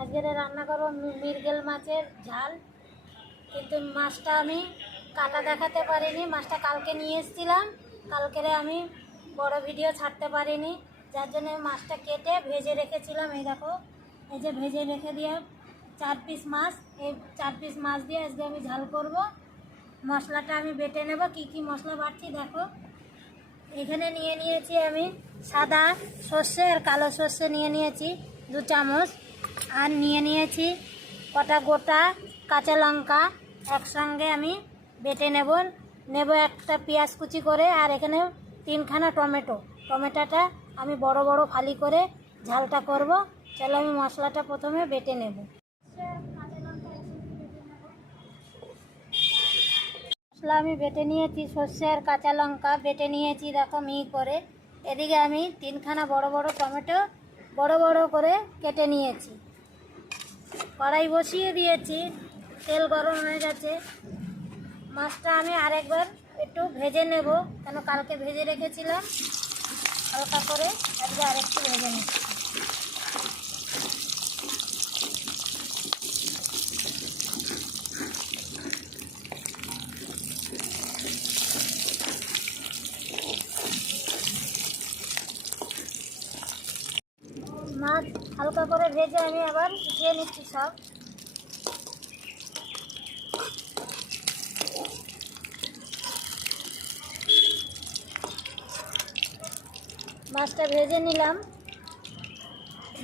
আজকের রান্না করব, মি- মৃগেল মাছের ঝাল। কিন্তু মাছটা আমি কাটা দেখাতে পারিনি, মাছটা কালকে নিয়ে এসেছিলাম। কালকেরে আমি বড় ভিডিও ছাড়তে পারিনি। যার জন্য মাছটা কেটে ভেজে রেখেছিলাম, এই দেখো। এই যে ভেজে রেখে দিয়ে চার পিস মাছ, এই চার পিস মাছ দিয়ে আজকে আমি ঝাল করব। মশলাটা আমি বেটে নেব, কি কি মশলা বাটছি দেখো। এখানে নিয়ে নিয়েছি আমি সাদা সর্ষে আর কালো সর্ষে নিয়ে নিয়েছি, দু চামচ। আর নিয়ে নিয়েছি কটা গোটা কাঁচা লঙ্কা একসঙ্গে আমি বেটে নেব। নেব একটা পেঁয়াজ কুচি করে আর এখানে তিনখানা টমেটো। টমেটোটা আমি বড় বড় ফালি করে ঝালটা করব। চলো আমি মশলাটা প্রথমে বেটে নেব। মশলা আমি বেটে নিয়েছি, সর্ষে আর কাঁচা লঙ্কা বেটে নিয়েছি, দেখো মিহি করে। এদিকে আমি তিনখানা বড় বড় টমেটো বড় বড় করে কেটে নিয়েছি। কড়াই বসিয়ে দিয়েছি, তেল গরম হয়ে গেছে। মাছটা আমি আরেকবার একটু ভেজে নেব, কেন কালকে ভেজে রেখেছিলাম। হালকা করে আজকে আরেকটু ভেজে নিচ্ছি মাছ হালকা করে ভেজে আমি আবার উঠিয়ে নিচ্ছি সব। মাছটা ভেজে নিলাম।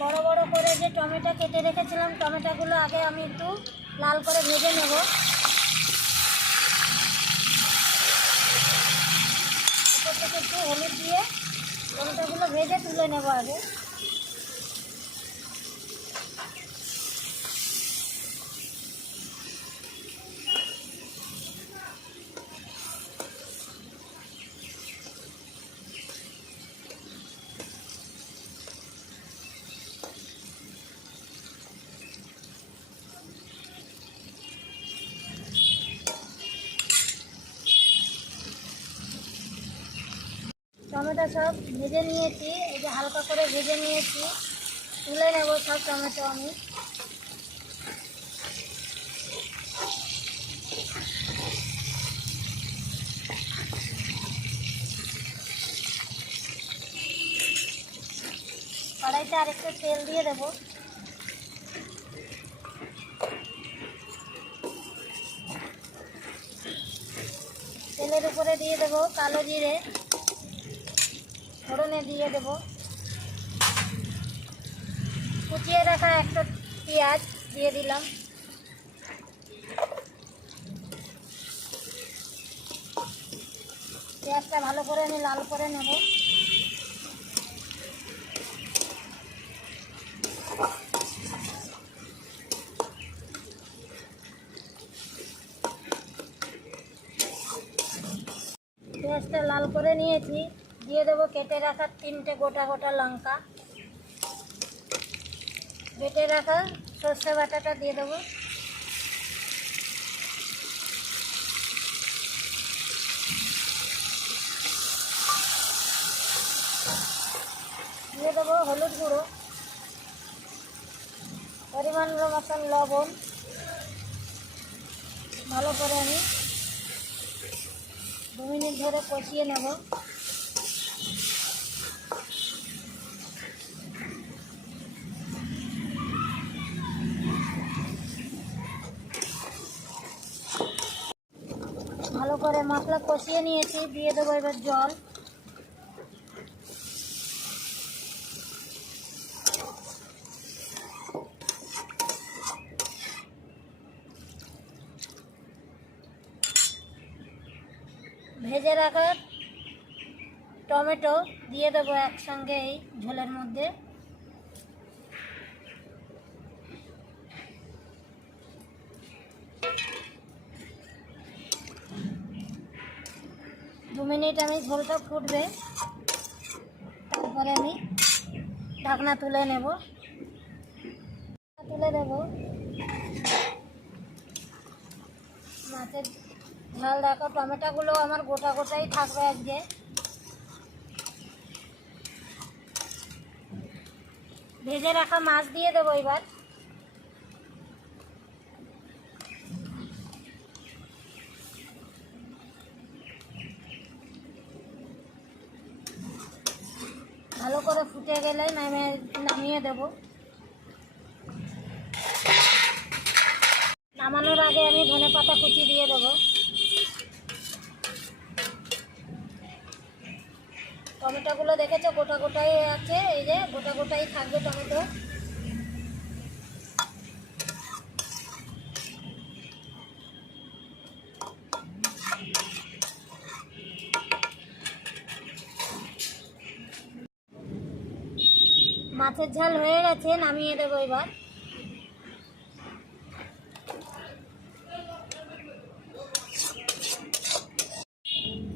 বড় বড় করে যে টমেটো কেটে রেখেছিলাম, টমেটোগুলো আগে আমি একটু লাল করে ভেজে নেব। উপর থেকে একটু হলুদ দিয়ে টমেটোগুলো ভেজে তুলে নেব আগে। টমেটো সব ভেজে নিয়েছি, এই যে হালকা করে ভেজে নিয়েছি। তুলে নেব সব টমেটো আমি। কড়াইতে আরেকটু তেল দিয়ে দেবো। তেলের উপরে দিয়ে দেবো কালো জিরে। ফোড়নে দিয়ে দেবো। কুচিয়ে রাখা একটা পেঁয়াজ দিয়ে দিলাম। পেঁয়াজটা ভালো করে আমি লাল করে নেব। পেঁয়াজটা লাল করে নিয়েছি। দিয়ে দেবো, কেটে রাখা তিনটে গোটা গোটা লঙ্কা। বেটে রাখা সর্ষে বাটাটা দিয়ে দেবো। দিয়ে দেবো হলুদ গুঁড়ো, পরিমাণ মতন লবণ। ভালো করে আমি দু মিনিট ধরে কষিয়ে নেব। ভালো করে মশলা কষিয়ে নিয়েছি দিয়ে দেবো এবার জল। ভেজে রাখা টমেটো দিয়ে দেবো একসঙ্গে এই ঝোলের মধ্যে। দু মিনিট আমি ঝোলটা ফুটবে। তারপরে আমি ঢাকনা তুলে নেব। তুলে দেব। মাছের ঝাল দেখো, টমেটোগুলো আমার গোটা গোটাই থাকবে আজকে। ভেজে রাখা মাছ দিয়ে দেবো এবার। ভালো করে ফুটে গেলে নামে নামিয়ে দেব। নামানোর আগে আমি ধনে পাতা কুচি দিয়ে দেবো। টমেটোগুলো দেখেছ? গোটা গোটাই আছে, এই যে গোটা গোটাই থাকবে টমেটো। মাছের ঝাল হয়ে গেছে, নামিয়ে দেবো এবার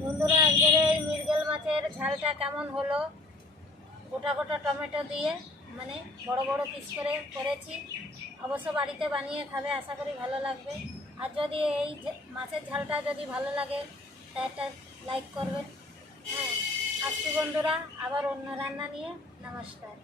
বন্ধুরা আজকের এই মৃগেল মাছের ঝালটা কেমন হলো? গোটা গোটা টমেটো দিয়ে মানে বড় বড় পিস করে করেছি। অবশ্য বাড়িতে বানিয়ে খাবে, আশা করি ভালো লাগবে। আর যদি এই মাছের ঝালটা যদি ভালো লাগে তা একটা লাইক করবেন। হ্যাঁ আসছি বন্ধুরা, আবার অন্য রান্না নিয়ে নমস্কার।